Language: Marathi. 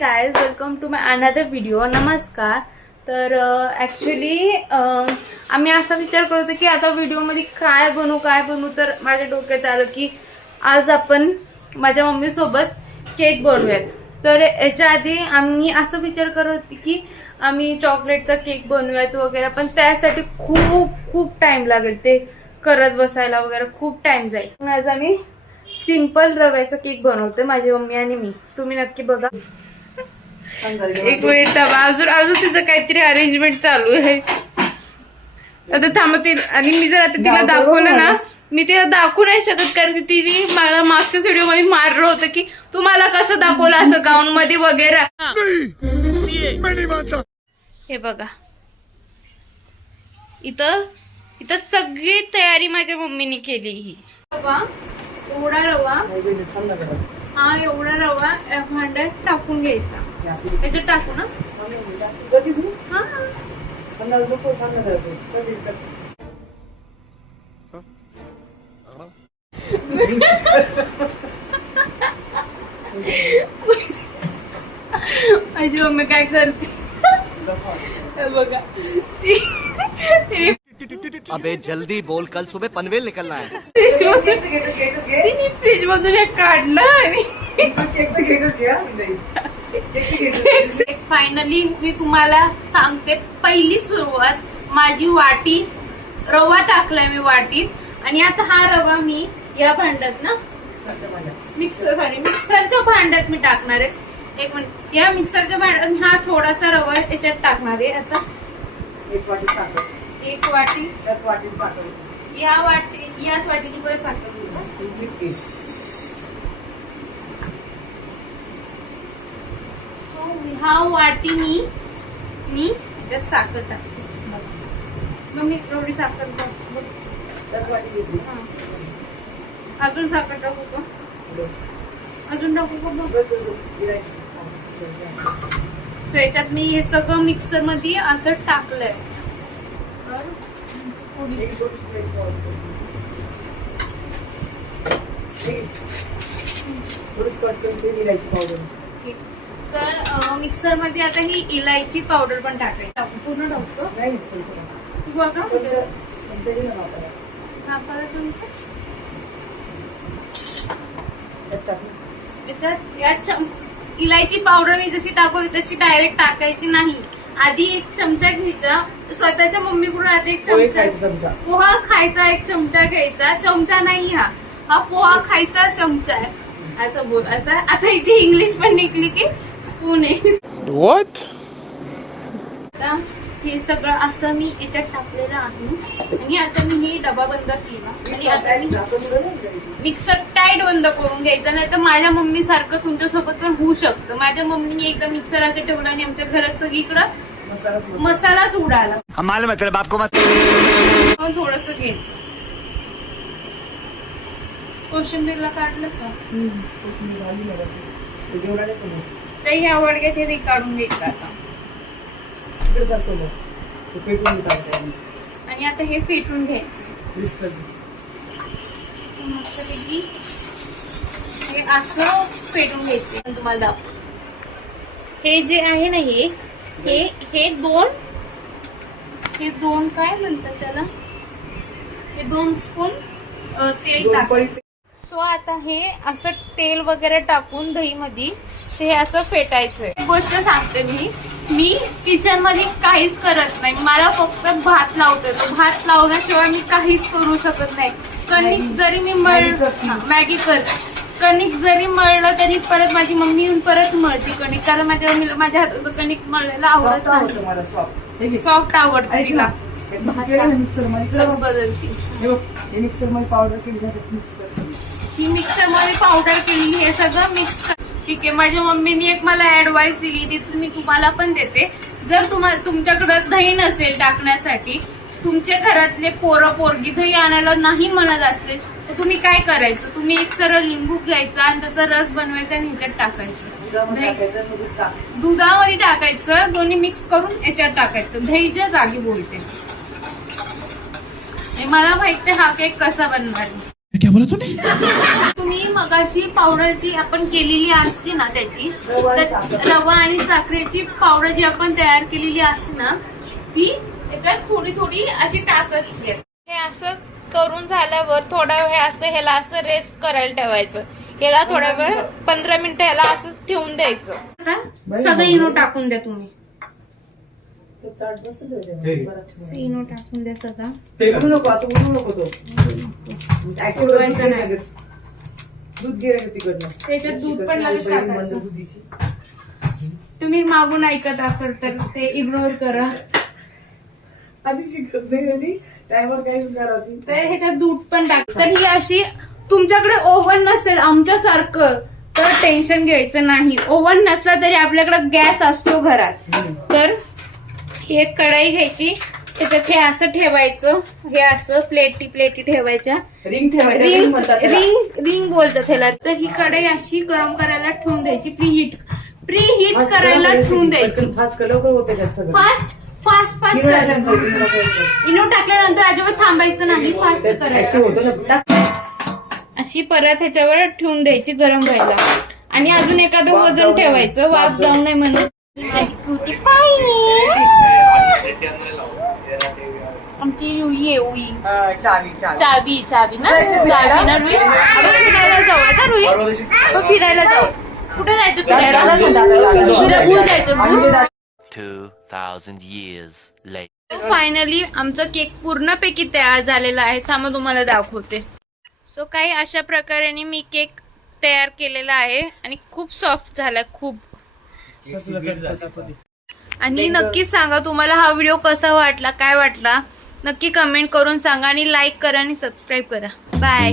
Guys, welcome to my another video. नमस्कार. तर ॲक्च्युली आम्ही असा विचार करत होतो की आता व्हिडिओमध्ये काय बनवू तर माझ्या डोक्यात आलं की आज आपण माझ्या मम्मी सोबत केक बनवूयात. तर याच्या आधी आम्ही असं विचार करत होतो की आम्ही चॉकलेटचा केक बनवूयात वगैरे, पण त्यासाठी खूप टाइम लागेल, ते करत बसायला वगैरे खूप टाइम जाईल. आज आम्ही सिंपल रव्याचा केक बनवते, माझी मम्मी आणि मी. तुम्ही नक्की बघा. एक मिनिट, अजून तिचं काहीतरी अरेंजमेंट चालू आहे. आता थांबते. आणि मी जर आता तिला दाखवलं ना, मी तिला दाखवू नाही शकत, कारण की तिने मला मागच्या व्हिडिओ मध्ये मारलं होतं की तुम्हाला कसं दाखवलं असं गाऊन मध्ये वगैरे. हे बघा, इथं सगळी तयारी माझ्या मम्मीने केली. ही एवढा रवा, हा एवढा रवा भांड्यात टाकून घ्यायचा. त्याच्यात टाकू ना. हा माझी मम्मी काय करते बघा. अबे जल्दी बोल, कल सुबह पनवेल निकलना है. फ्रीज मधून एक काढलं आणि फायनली मी तुम्हाला सांगते, पहिली सुरुवात माझी वाटी रवा टाकलाय मी वाटीत. आणि आता हा रवा मी या भांड्यात ना मिक्सरच्या भांड्यात मी टाकणार आहे. एक मिनिट, या मिक्सरच्या भांड्यात हा थोडासा रवा त्याच्यात टाकणार आहे. आता एक वाटी याच वाटीची परत साखर. हा वाटी मी त्यात साखर टाकते. मग मी एवढी साखर टाकतो. अजून साखर टाकू का? अजून टाकू का बघ. तर याच्यात मी हे सगळं मिक्सर मध्ये असं टाकलंय. तर मिक्सर मध्ये आता ही इलायची पावडर पण टाकायची. पूर्ण टाकतो तू बघा. याच्यात इलायची पावडर मी जशी टाकवते तशी डायरेक्ट टाकायची नाही. आधी एक चमचा घ्यायचा. स्वतःच्या मम्मीकडून आधी एक चमचा पोहा खायचा, एक चमचा घ्यायचा. चमचा नाही, हा पोहा खायचा चमचा आहे. आता बोल. आता हिची इंग्लिश पण निघली की स्पून आहे. What? हे सगळं असं मी याच्यात टाकलेलं आहे. आणि आता मी हे डबा बंद केला. आणि आता मी मिक्सर टाईट बंद करून घ्यायचा, नाही तर माझ्या मम्मी सारखं तुमच्यासोबत पण होऊ शकतं. माझ्या मम्मीने एकदा मिक्सर असं ठेवलं आणि आमच्या घरात सगळीकडं मसालाच उडाला. थोडस घ्यायचं. कोशिंबीरला काढलं का ते ह्या वडग्यात हे काढून घ्यायचं आता. आणि आता हे फेटून घ्यायचं. मस्तपैकी हे असं फेटून घ्यायचं. तुम्हाला दाखव. हे जे आहे ना, हे दोन काय म्हणतात त्याला, हे 2 स्पून तेल टाकायचं. सो आता हे असं तेल वगैरे टाकून दही मध्ये हे असं फेटायचं. एक गोष्ट सांगते, मी किचन मध्ये काहीच करत नाही. मला फक्त भात लावता येतो. भात लावण्याशिवाय मी काहीच करू शकत नाही. कणिक जरी मी मॅगी करते, कणिक जरी मळलं तरी परत माझी मम्मी येऊन परत मळते कणिक, कारण माझ्या मम्मीला माझ्या हातात कणिक मळलेलं आवडत नाही. सॉफ्ट आवडतं तिला. सगळं बदलते. ही मिक्सर मध्ये पावडर केलेली आहे, सगळं मिक्स. ठीक आहे. माझ्या मम्मीने एक मला ऍडवाइस दिली, ती मी तुम्हाला पण देते. जर तुमच्याकडे दही नसेल टाकण्यासाठी, तुमच्या घरातले पोरगी दही आणायला नाही म्हणत असतील, तर तुम्ही काय करायचं, तुम्ही एक सरळ लिंबू घ्यायचा आणि त्याचा रस बनवायचा आणि ह्याच्यात टाकायचं. दुधामध्ये टाकायचं, दोन्ही मिक्स करून याच्यात टाकायचं. दहीच्या जागी बोलते. मला माहिती हा केक कसा बनणार. क्या बोला तूने? तुम्ही मगाशी पावडरची आपण केलेली असते ना त्याची, तर रवा आणि साखरेची पावडर जी आपण तयार केलेली असते ना, ती त्याच्यात थोडी थोडी अशी टाकायची आहे. हे असं करून झाल्यावर थोडा वेळ असं ह्याला असं रेस्ट करायला ठेवायचं. याला थोडा वेळ 15 मिनिटं याला असंच ठेवून द्यायचं. आता सगळं इनो टाकून द्या तुम्ही. इनो टाकून द्या सगळं. उडवायचं नाही. त्याच्यात दूध पण लगेच टाकायचं. तुम्ही मागून ऐकत असाल तर ते इग्नोर करा. तर ह्याच्यात दूध पण टाक. तर ही अशी, तुमच्याकडे ओव्हन नसेल आमच्यासारखं तर टेन्शन घ्यायचं नाही. ओव्हन नसला तरी आपल्याकडे गॅस असतो घरात. तर ही एक कढाई घ्यायची, त्याच्यात हे असं ठेवायचं, हे असं प्लेटी ठेवायच्या. रिंग बोलतात ह्याला. तर ही कढाई अशी गरम करायला ठेवून द्यायची. प्रीहीट करायला ठेवून द्यायची. फास्ट करायला. इनो टाकल्यानंतर अजिबात थांबायचं नाही, फास्ट करायचं. अशी परत ह्याच्यावर ठेवून द्यायची गरम व्हायला. आणि अजून एखादं वजन ठेवायचं, वाफ जाऊ नये म्हणून. आमची रुई आहे, रुई चावी ना रुई. फिरायला जाऊ आता रुई, फिरायला जाऊ. कुठे जायचं फिरायला? जायचं. 2000 years later. फायनली आमचा केक पूर्णपैकी तयार झालेला आहे. थांबा तुम्हाला दाखवते. सो काही अशा प्रकारे मी केक तयार केलेला आहे आणि खूप सॉफ्ट झाला, खूप. आणि नक्की सांगा तुम्हाला हा व्हिडिओ कसा वाटला, काय वाटला, नक्की कमेंट करून सांगा. आणि लाईक करा आणि सबस्क्राईब करा. बाय.